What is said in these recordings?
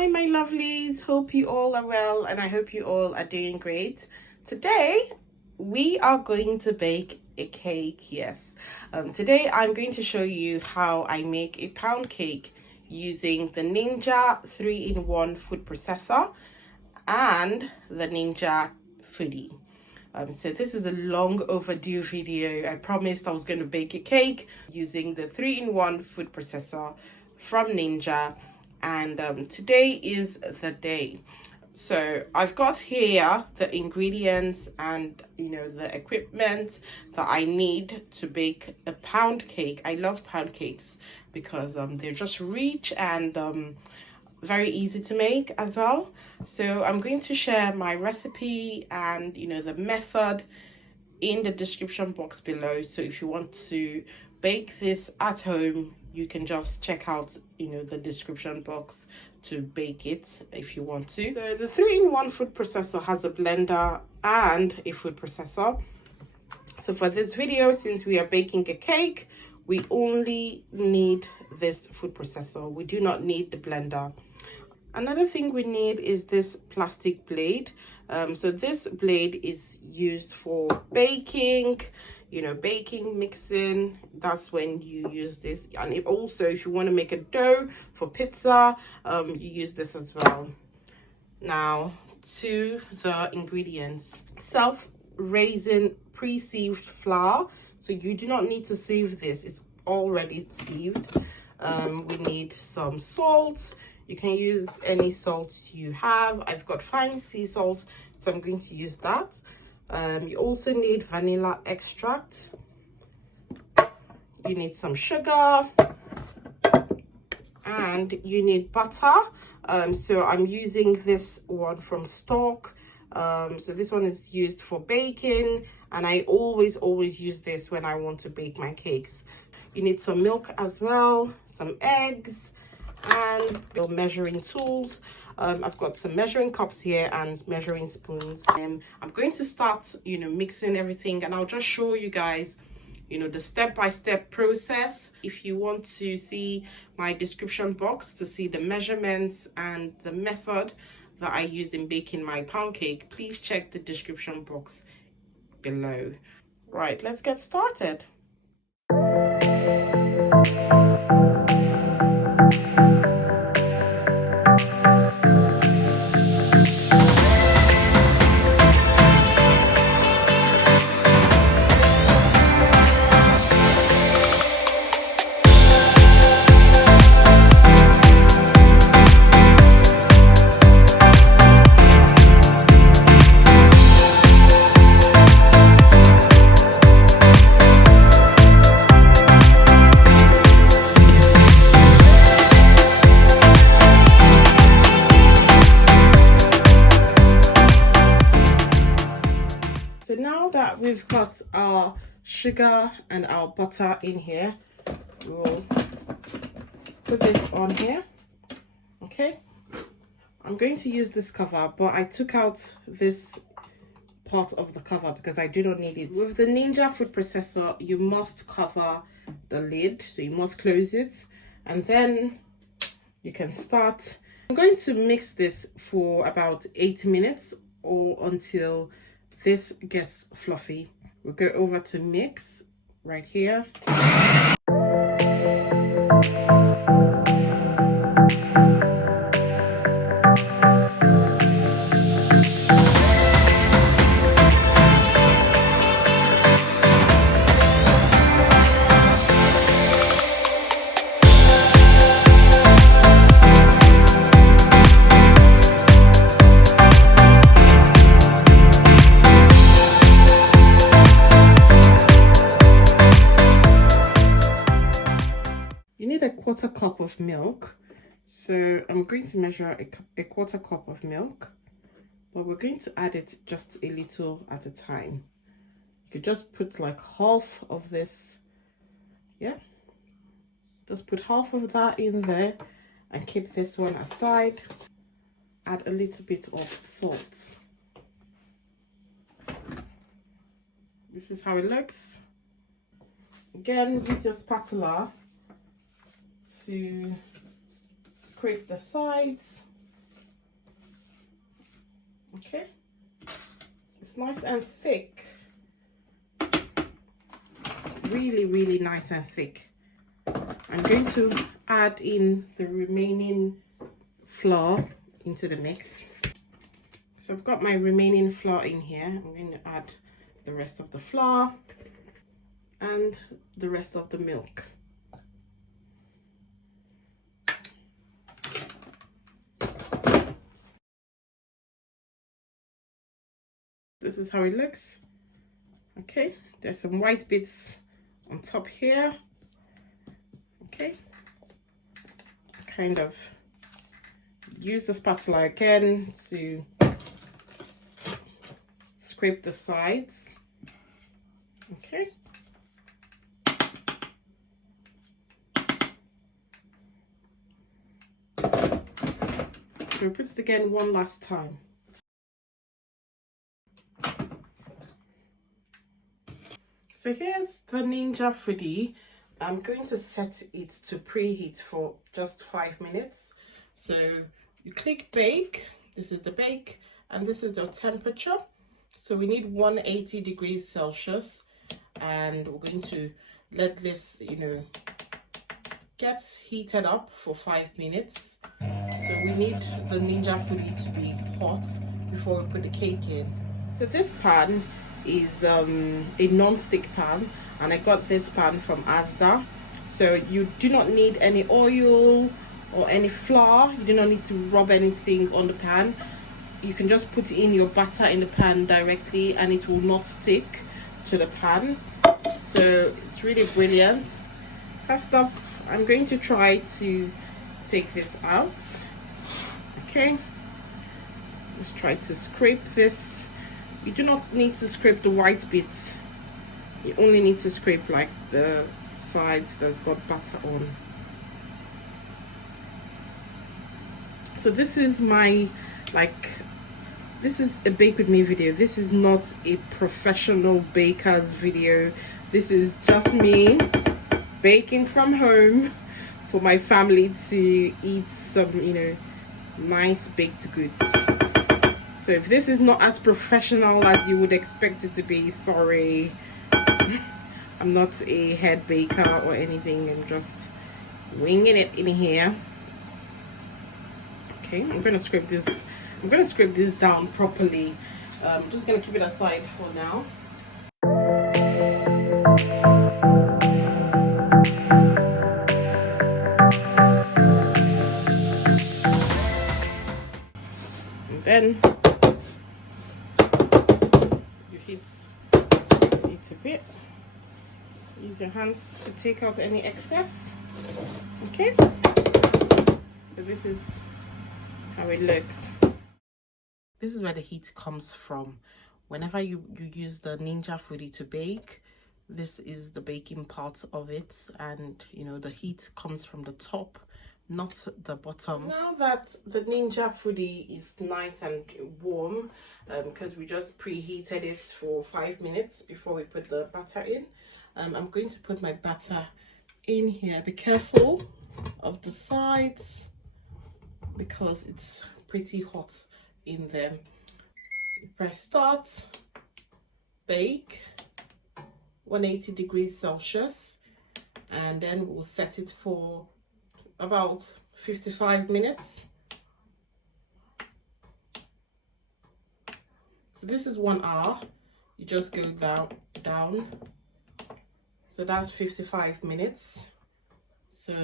Hi my lovelies, hope you all are well and I hope you all are doing great. Today we are going to bake a cake. Yes, today I'm going to show you how I make a pound cake using the Ninja 3-in-1 food processor and the Ninja Foodi. So this is a long overdue video. I promised I was going to bake a cake using the 3-in-1 food processor from Ninja, and today is the day. So I've got here the ingredients and the equipment that I need to bake a pound cake. I love pound cakes because they're just rich and very easy to make as well. So I'm going to share my recipe and the method in the description box below. So if you want to bake this at home, you can just check out the description box to bake it if you want to. So the 3-in-1 food processor has a blender and a food processor. So for this video, since we are baking a cake, we only need this food processor. We do not need the blender. Another thing we need is this plastic blade. So this blade is used for baking, baking, mixing. That's when you use this. And if you want to make a dough for pizza, you use this as well. Now to the ingredients. Self-raising pre-sieved flour. So you do not need to sieve this, it's already sieved. We need some salt. You can use any salt you have. I've got fine sea salt, so I'm going to use that. You also need vanilla extract. You need some sugar, and you need butter. So I'm using this one from stock. So this one is used for baking, and I always use this when I want to bake my cakes. You need some milk as well, some eggs, and your measuring tools. I've got some measuring cups here and measuring spoons. I'm going to start mixing everything, and I'll just show you guys the step-by-step process. If you want to see my description box to see the measurements and the method that I used in baking my pound cake, please check the description box below. Right, let's get started. So now that we've got our sugar and our butter in here, we'll put this on here. Okay, I'm going to use this cover, but I took out this part of the cover because I do not need it. With the Ninja food processor, you must cover the lid, so you must close it, and then you can start. I'm going to mix this for about 8 minutes or until this gets fluffy. We'll go over to mix right here. A quarter cup of milk, so I'm going to measure a quarter cup of milk, but we're going to add it just a little at a time. You could just put like half of this, yeah, just put half of that in there and keep this one aside. Add a little bit of salt. This is how it looks. Again, with your spatula to scrape the sides Okay, it's nice and thick, really nice and thick. I'm going to add in the remaining flour into the mix. So I've got my remaining flour in here. I'm going to add the rest of the flour and the rest of the milk. This is how it looks. Okay, there's some white bits on top here. Okay, kind of use the spatula again to scrape the sides. Okay, so put it again one last time. So here's the Ninja Foodi. I'm going to set it to preheat for just 5 minutes. So you click bake. This is the bake and this is the temperature. So we need 180 degrees Celsius, and we're going to let this, get heated up for 5 minutes. So we need the Ninja Foodi to be hot before we put the cake in. So this pan is a non-stick pan, and I got this pan from Asda. So you do not need any oil or any flour. You do not need to rub anything on the pan. You can just put in your batter in the pan directly and it will not stick to the pan. So it's really brilliant. First off, I'm going to try to take this out. Okay, just try to scrape this. You do not need to scrape the white bits. You only need to scrape like the sides that's got butter on. So this is my, this is a bake with me video. This is not a professional baker's video. This is just me baking from home for my family to eat some, nice baked goods. So if this is not as professional as you would expect it to be, sorry. I'm not a head baker or anything. I'm just winging it in here. Okay, I'm gonna scrape this down properly. I'm just gonna keep it aside for now. And then you heat it a bit. Use your hands to take out any excess. Okay, so this is how it looks. This is where the heat comes from. Whenever you use the Ninja Foodi to bake, this is the baking part of it, and the heat comes from the top, not the bottom. Now that the Ninja Foodi is nice and warm, because we just preheated it for 5 minutes before we put the batter in, I'm going to put my batter in here. Be careful of the sides because it's pretty hot in them. Press start, bake 180 degrees Celsius, and then we'll set it for about 55 minutes. So this is 1 hour. You just go down. So that's 55 minutes. So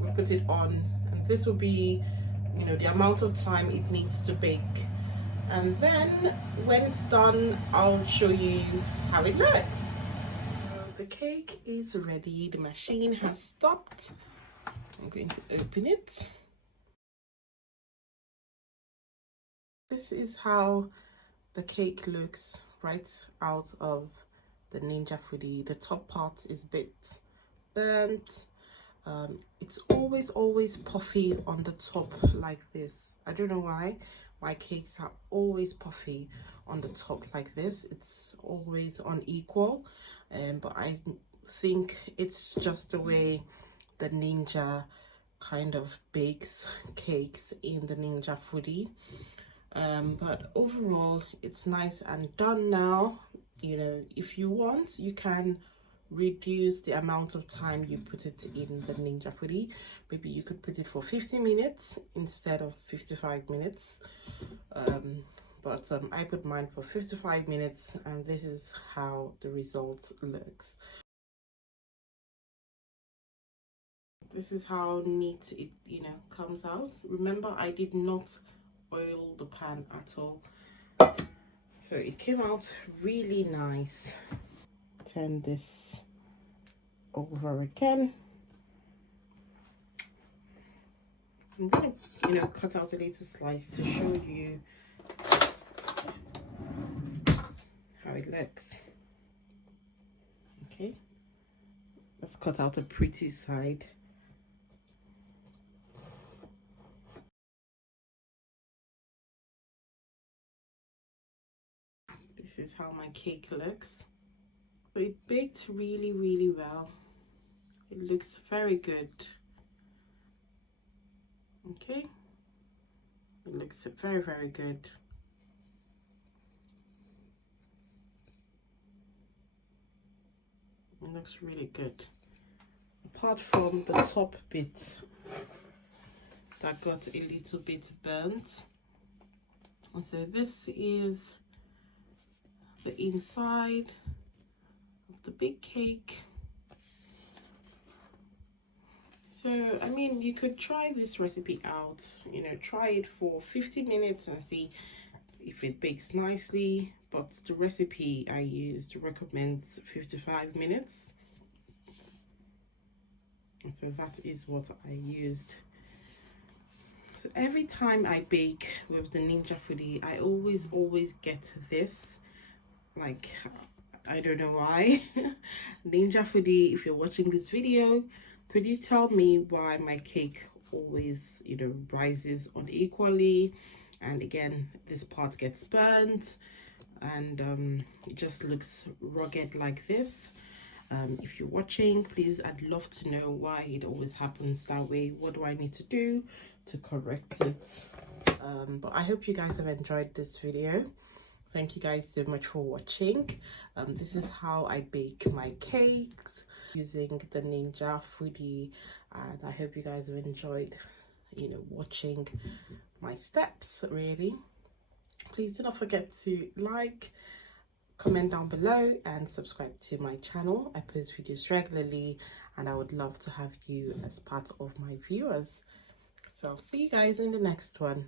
we put it on, and this will be the amount of time it needs to bake. And then when it's done, I'll show you how it looks. The cake is ready. The machine has stopped. I'm going to open it. This is how the cake looks right out of the Ninja Foodi. The top part is a bit burnt. It's always puffy on the top like this. I don't know why my cakes are always puffy on the top like this. It's always unequal, but I think it's just the way the Ninja kind of bakes cakes in the Ninja Foodi. But overall it's nice and done now. You know, if you want, you can reduce the amount of time you put it in the Ninja Foodi. Maybe you could put it for 50 minutes instead of 55 minutes. But I put mine for 55 minutes, and this is how the result looks. This is how neat it, you know, comes out. Remember, I did not oil the pan at all, so it came out really nice. Turn this over again. So I'm gonna, you know, cut out a little slice to show you how it looks. Okay, let's cut out a pretty side. This is how my cake looks. It baked really well. It looks very good. Okay, it looks very good. It looks really good, apart from the top bit that got a little bit burnt. And so this is the inside of the big cake. So I mean, you could try this recipe out, you know, try it for 50 minutes and see if it bakes nicely, but the recipe I used recommends 55 minutes, and so that is what I used. So every time I bake with the Ninja Foodi, I always get this, like, I don't know why. Ninja Foodi, if you're watching this video, could you tell me why my cake always, you know, rises unequally, and again this part gets burnt, and it just looks rugged like this? If you're watching, please, I'd love to know why it always happens that way. What do I need to do to correct it? But I hope you guys have enjoyed this video. Thank you guys so much for watching. This is how I bake my cakes using the Ninja Foodi, and I hope you guys have enjoyed, you know, watching my steps. Really, please do not forget to like, comment down below, and subscribe to my channel. I post videos regularly, and I would love to have you as part of my viewers. So I'll see you guys in the next one.